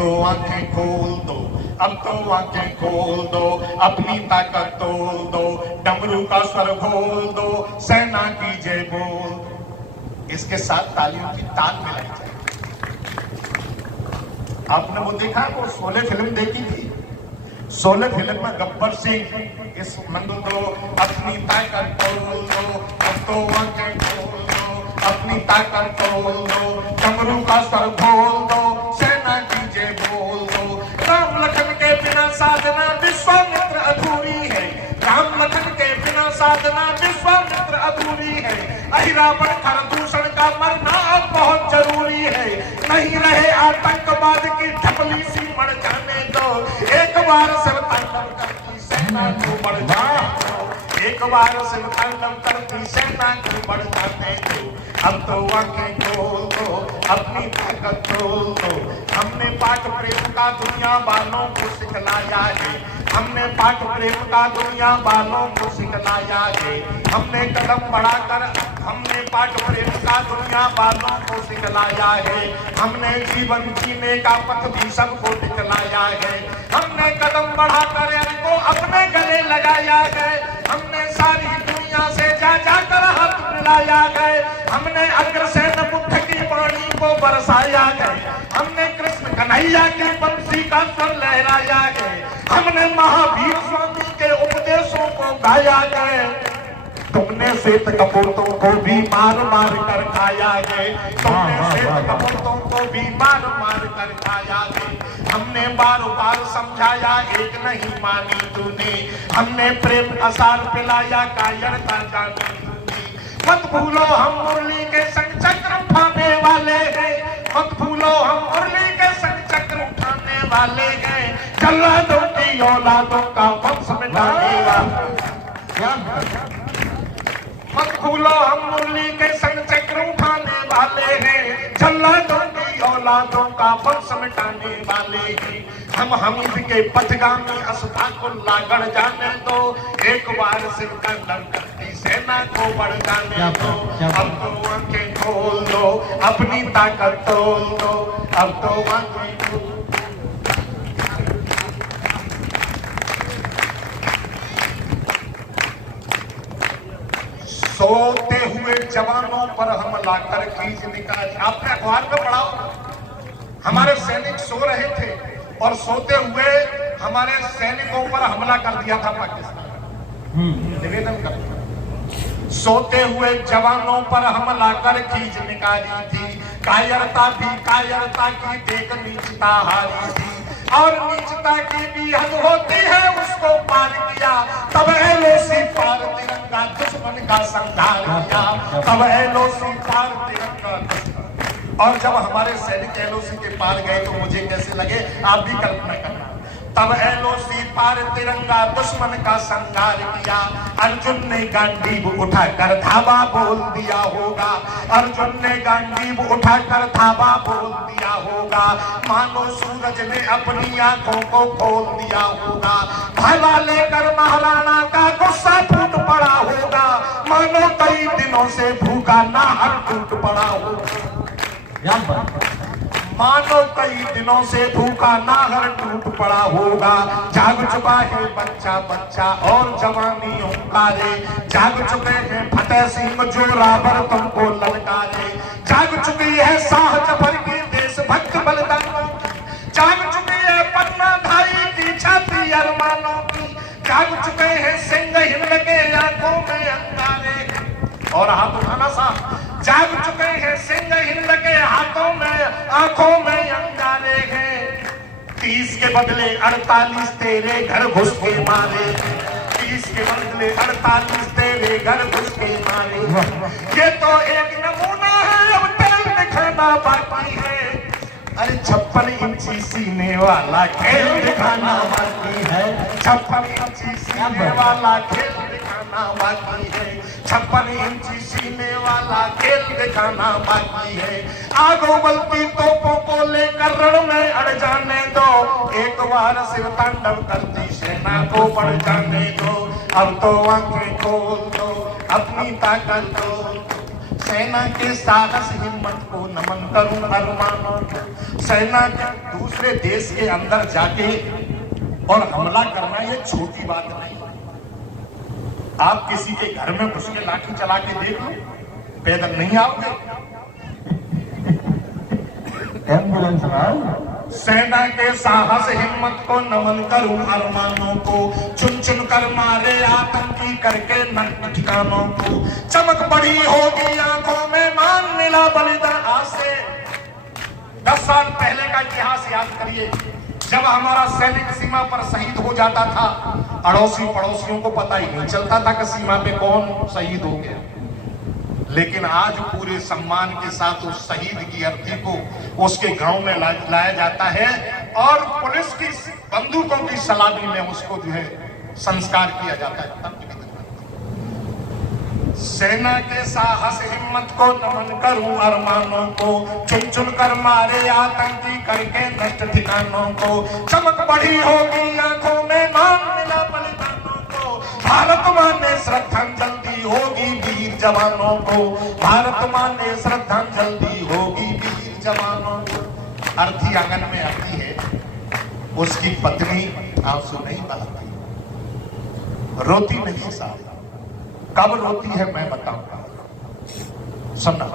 तो आंखें खोल दो, अब तो आंखें खोल दो, अपनी ताकत तोल दो, डमरू का स्वर खोल दो, सेना की जय बोल। इसके साथ तालियों की ताल मिलाई जाए। आपने वो देखा, वो शोले फिल्म देखी थी? शोले फिल्म में गब्बर सिंह इस मंडल दो, अपनी ताकत तोल दो, अब तो आंखें खोल दो, अपनी ताकत तोल दो, डमरू का स्वर खोल दो, सेना की जय बोल दो। राम लखन के बिना साधना विश्वामित्र अधूरी है, राम लखन के बिना साधना विश्वामित्र अधूरी है। अहिरावण खरदूषण का मरना अब बहुत जरूरी है। नहीं रहे आतंकवाद की ढपली सी मर जाने दो, एक बार शिव तांडव करती सेना को बढ़ जाने दो, एक बार शिव तांडव करती सेना को बढ़ जाने दो। अब तो आंखें खोल दो, अपनी ताकत तोल दो। हमने पाठ प्रेम का दुनिया वालों को सिखलाया है, हमने पाठ प्रेम का दुनिया वालों को सिखलाया है। हमने कदम बढ़ाकर, हमने पाठ प्रेम का दुनिया वालों को सिखलाया है। हमने जीवन जीने का पथ भी सबको दिखलाया है। हमने कदम बढ़ाकर इनको अपने गले लगाया है। हमने सारी दुनिया से जा जाकर हाथ मिलाया है। हमने अग्रसेन बुद्ध की वाणी को बरसाया है। हमने कृष्ण कन्हैया की बंसी का स्वर लहराया है। हमने महावीर स्वामी के उपदेशों को गाया है। तुमने श्वेत कपूरतों को भी मार मार कर खाया है, तुमने श्वेत कपूरतों को भी मार मार कर खाया है। हमने बार बार समझाया, एक नहीं मानी तूने। हमने प्रेम का सार पिलाया, कायरता जानी तूने। मत भूलो हम मुरली के संग चक्र उठाने वाले हैं, मत भूलो हम मुरली के संग चक्र उठाने वाले हैं। जल्लादों की औलादों का वंश मिटाने वाले, मत भूलो हम मुरली के संग चक्र उठाने वाले हैं। जल्लादों की औलादों का वंश मिटाने वाले हैं। हम हमीद के पथगामी अस्ताकुल्ला गढ़ जाने दो, एक बार शिव का दम करती सेना को बढ़ जाने दो। अब तो आंखें खोल दो, अपनी ताकत तोल दो, अब तो आंखें खोल। सोते हुए जवानों पर हमला कर खींच निकाली। आपने अखबार में पढ़ा होगा, हमारे सैनिक सो रहे थे और सोते हुए हमारे सैनिकों पर हमला कर दिया था पाकिस्तान। निवेदन कर, सोते हुए जवानों पर हमला कर खींच निकाली थी। कायरता भी कायरता की देख नीचता हारी थी, और नीचता की भी हद होती है, उसको पार किया तब एलओसी पार तिरंगा दुश्मन का संहार किया, तब एलओसी पार तिरंगा दुश्मन। और जब हमारे सैनिक एलओसी के पार गए तो मुझे कैसे लगे, आप भी कल्पना करना। तब एलओसी पार तिरंगा दुश्मन का संहार किया। अर्जुन ने गांडीव उठाकर धावा बोल दिया होगा, अर्जुन ने गांडीव उठाकर धावा बोल दिया होगा। मानो सूरज ने अपनी आंखों को खोल दिया होगा। भाला लेकर महाराणा का गुस्सा फूट पड़ा होगा। मानो कई दिनों से भूखा नाहर टूट पड़ा होगा। मानो कई दिनों से भूखा नाहर टूट पड़ा होगा। जाग चुका है बच्चा बच्चा और जवानी ओंकारे, जाग चुके हैं फतेह सिंह जोरावर तुमको ललकारे। जाग चुकी है शाह जफर की देशभक्त बलिदानों की, जाग चुकी है पन्नाधारी की छाती अरमानों की। जाग चुके हैं सिंह हिंद के आंखों में अंगारे, और हाथ उठाना साहब। जाग चुके हैं सिंह हिंद के हाथों में आंखों में अंगारे हैं। 30 के बदले 48 तेरे घर घुस के मारे, 30 के बदले 48 तेरे घर घुस के मारे। ये तो एक नमूना है, अब तेल दिखाना बाकी है। अरे 56 इंची सीने वाला खेल दिखाना बाकी है, 56 इंची सीने वाला खेल दिखाना बाकी है, 56 इंची सीने वाला खेल दिखाना बाकी है। आगो बलती तोपों को लेकर रण में अड़ जाने दो, एक बार शिव तांडव करती सेना को बढ़ जाने दो। अब तो आंखें खोल दो, अपनी ताकत दो, सेना के साहस हिम्मत को नमन करूं अरमानों को। सेना के दूसरे देश के अंदर जाके और हमला करना ये छोटी बात नहीं। आप किसी के घर में घुस के लाठी चला के देख लो, पैदल नहीं आओगे। एम्बुलेंस सेना के साहस हिम्मत को नमन करूं अरमानों को। चुन चुन कर मारे आतंकी करके नट ठिकानों को। चमक बड़ी होगी आंखों में मान मिला बलिदान। आज से 10 साल पहले का इतिहास याद करिए, जब हमारा सैनिक सीमा पर शहीद हो जाता था, अड़ोसी पड़ोसियों को पता ही नहीं चलता था कि सीमा पे कौन शहीद हो गया। लेकिन आज पूरे सम्मान के साथ उस शहीद की अर्थी को उसके गांव में लाया जाता है और पुलिस की बंदूकों की सलामी में उसको जो है संस्कार किया जाता है। सेना के साहस हिम्मत को नमन करूं अरमानों को। चुन चुन कर मारे आतंकी करके नष्ट ठिकानों को। चमक बढ़ी होगी आंखों में मान मिला बलिदानों को। भारत माने श्रद्धांजलि होगी वीर जवानों को। भारत माने श्रद्धांजलि होगी वीर जवानों को। अर्थी आंगन में आती है, उसकी पत्नी आंसू नहीं बहाती, रोती नहीं साहब। कब रोती है मैं बताऊंगा, सुनना।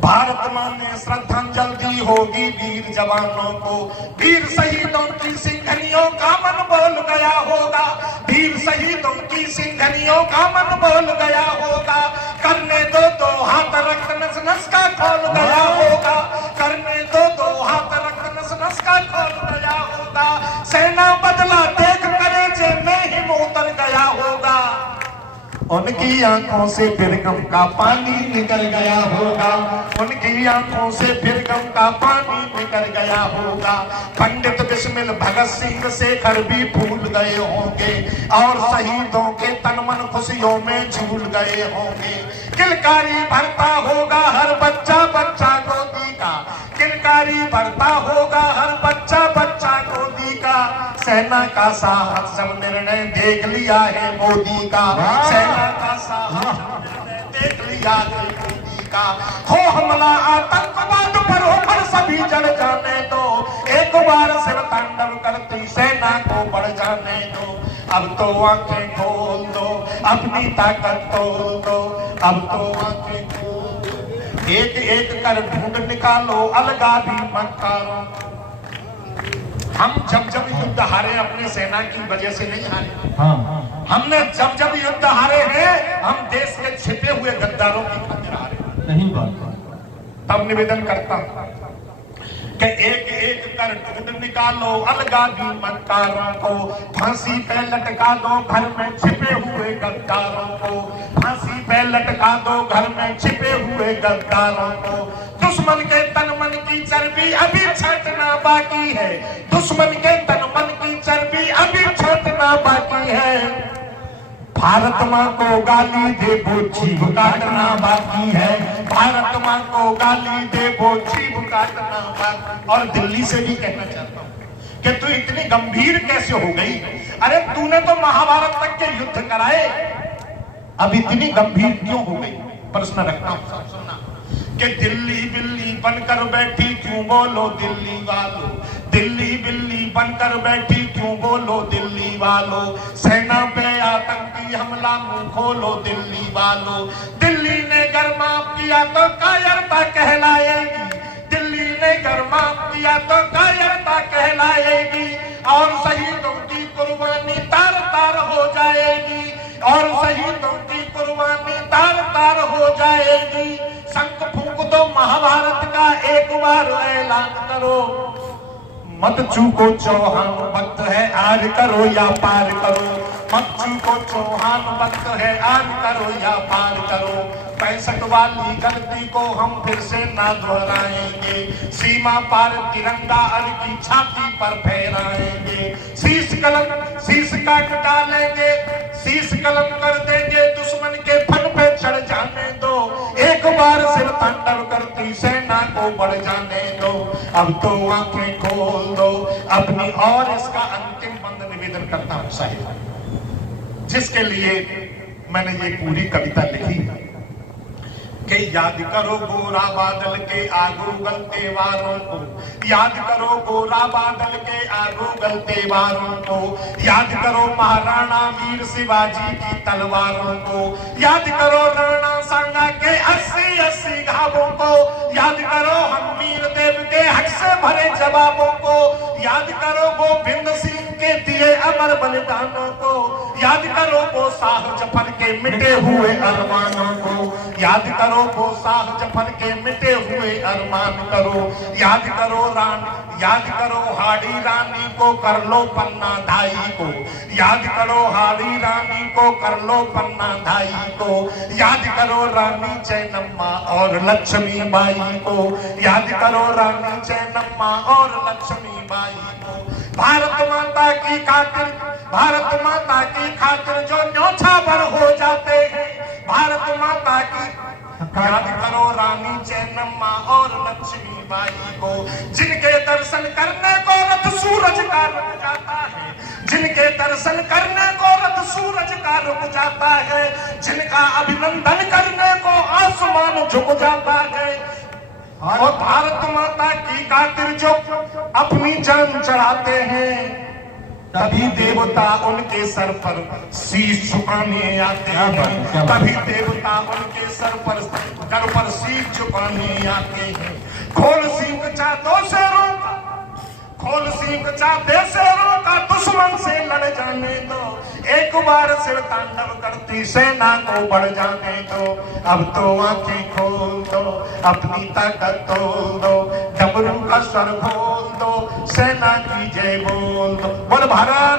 भारत माने श्रद्धांजलि होगी वीर जवानों को। वीर शहीदों की सिंघनियों का मन बोल गया होगा। वीर शहीदों की सिंघनियों का मन बोल गया होगा। करने दो हाथ रक्त नस नस का खोल गया होगा। करने दो हाथ रक्त नस नस का खोल गया होगा। सेना बदला देख कलेजे में हिम उतर गया होगा। उनकी आंखों से फिर गम का पानी निकल गया होगा। उनकी आंखों से फिर गम का पानी निकल गया होगा। पंडित बिस्मिल भगत सिंह शेखर भी भूल गए होंगे और शहीदों के तन मन खुशियों में झूल गए होंगे। किलकारी भरता होगा हर बच्चा बच्चा गोदी का। किलकारी भरता होगा हर बच्चा बच्चा गोदी का। सेना का साहस सब निर्णय देख लिया है मोदी का। सेना का साहस देख लिया है मोदी का। हो हमला आतंकवाद पर होकर सभी जल जाने दो। एक बार शिव तांडव करती सेना को बढ़ जाने दो। अब तो आंखें खोल दो, अपनी ताकत तोड़ दो। अब तो आंखें खोल दो, एक एक कर ढूंढ निकालो, अलगा भी मत करो। हम जब जब युद्ध हारे अपने सेना की वजह से नहीं हारे। हमने जब जब युद्ध हारे हैं हम देश के छिपे हुए गद्दारों की खातिर हारे। नहीं बात। तब निवेदन करता हूं कि एक एक कर ढूंढ निकालो, अलगा भी मतकारों को। फांसी पे लटका दो घर में छिपे हुए गद्दारों को। फांसी पे लटका दो घर में छिपे हुए गद्दारों को। दुश्मन के तन मन की चर्बी अभी छांटना बाकी है। दुश्मन के तन मन की चर्बी अभी छांटना बाकी है। भारत माँ को गाली दे वो जीभ काटना बाकी है। भारत माँ को गाली दे वो जीभ काटना बाकी। और दिल्ली से भी कहना चाहता हूँ कि तू इतनी गंभीर कैसे हो गई? अरे तूने तो महाभारत तक के युद्ध कराए, अब इतनी गंभीर क्यों हो गई? प्रश्न रखता हूँ, सुनना। कि दिल्ली बिल्ली बनकर बैठी क्यों बोलो दिल्ली वालों। दिल्ली बिल्ली बनकर बैठी क्यों बोलो दिल्ली वालों। सेना पे आतंकी हमला मुंह खोलो दिल्ली वालों। दिल्ली ने गरमाप किया तो कायरता कहलाएगी। दिल्ली ने गरमाप किया तो कायरता कहलाएगी। और शहीदों की कुर्बानी तार तार हो जाएगी। और शहीदों की कुर्बानी तार तार हो जाएगी। शंख फूंक दो महाभारत का एक बार ऐलान करो। मत चूको चौहान, वक्त है आर करो या पार करो। मत चूको चौहान, वक्त है आर करो या पार करो। 65 वाली गलती को हम फिर से ना दोहराएंगे। सीमा पार तिरंगा अर की छाती पर फहराएंगे। शीश काट डालेंगे, शीश कलम कर देंगे। दुश्मन के फन पे चढ़ जाने दो। एक बार सिर तांडव करती सेना को बढ़ जाने दो। अब तो आंखें खोल दो अपनी। और इसका अंतिम बंद निवेदन करता हूं साहिब, जिसके लिए मैंने ये पूरी कविता लिखी। कि याद करो गोरा बादल के आगू गलते वारों को, याद करो गोरा बादल के आगू गलते वारों को, याद करो महाराणा वीर शिवाजी की तलवारों को, याद करो राणा सांगा के 80-80 घावों को, याद करो हम वीर देव के हक से भरे जवाबों को, याद करो गोविंद सिंह के दिए अमर बलिदानों को, याद करो वो शाह जफर के मिटे हुए अरमानों को, याद करो वो शाह जफर के मिटे हुए अरमान करो, याद करो याद करो हाड़ी रानी को कर लो पन्ना धाई को, याद करो हाड़ी रानी को कर लो पन्ना धाई को, याद करो रानी चैनम्मा और लक्ष्मी बाई को, याद करो रानी चैनम्मा और लक्ष्मी बाई को। भारत माता की खातिर, भारत माता की खातिर जो न्योछावर हो जाते हैं, भारत माता की याद करो रानी चैनम्मा और लक्ष्मी बाई को, जिनके दर्शन करने को रथ सूरज का रुक जाता है, जिनके दर्शन करने को रथ सूरज का रुक जाता है, जिनका अभिनंदन करने को आसमान झुक जाता है। और भारत माता की खातिर जो अपनी जान चढ़ाते हैं, तभी देवता उनके सर पर शीश झुकाने आते हैं, तभी देवता उनके सर पर शीश झुकाने आते हैं। खोल सिंह चाहतों से रोका, खोल सिंह चाहते से रोका, दुश्मन से लड़ जाने दो, एक बार सिर तांडव करती सेना को बढ़ जाने दो। अब तो आंखें खोल दो, अपनी ताकत तोल दो, डमरू का स्वर खोल दो, सेना की जय बोल दो। बोल भारत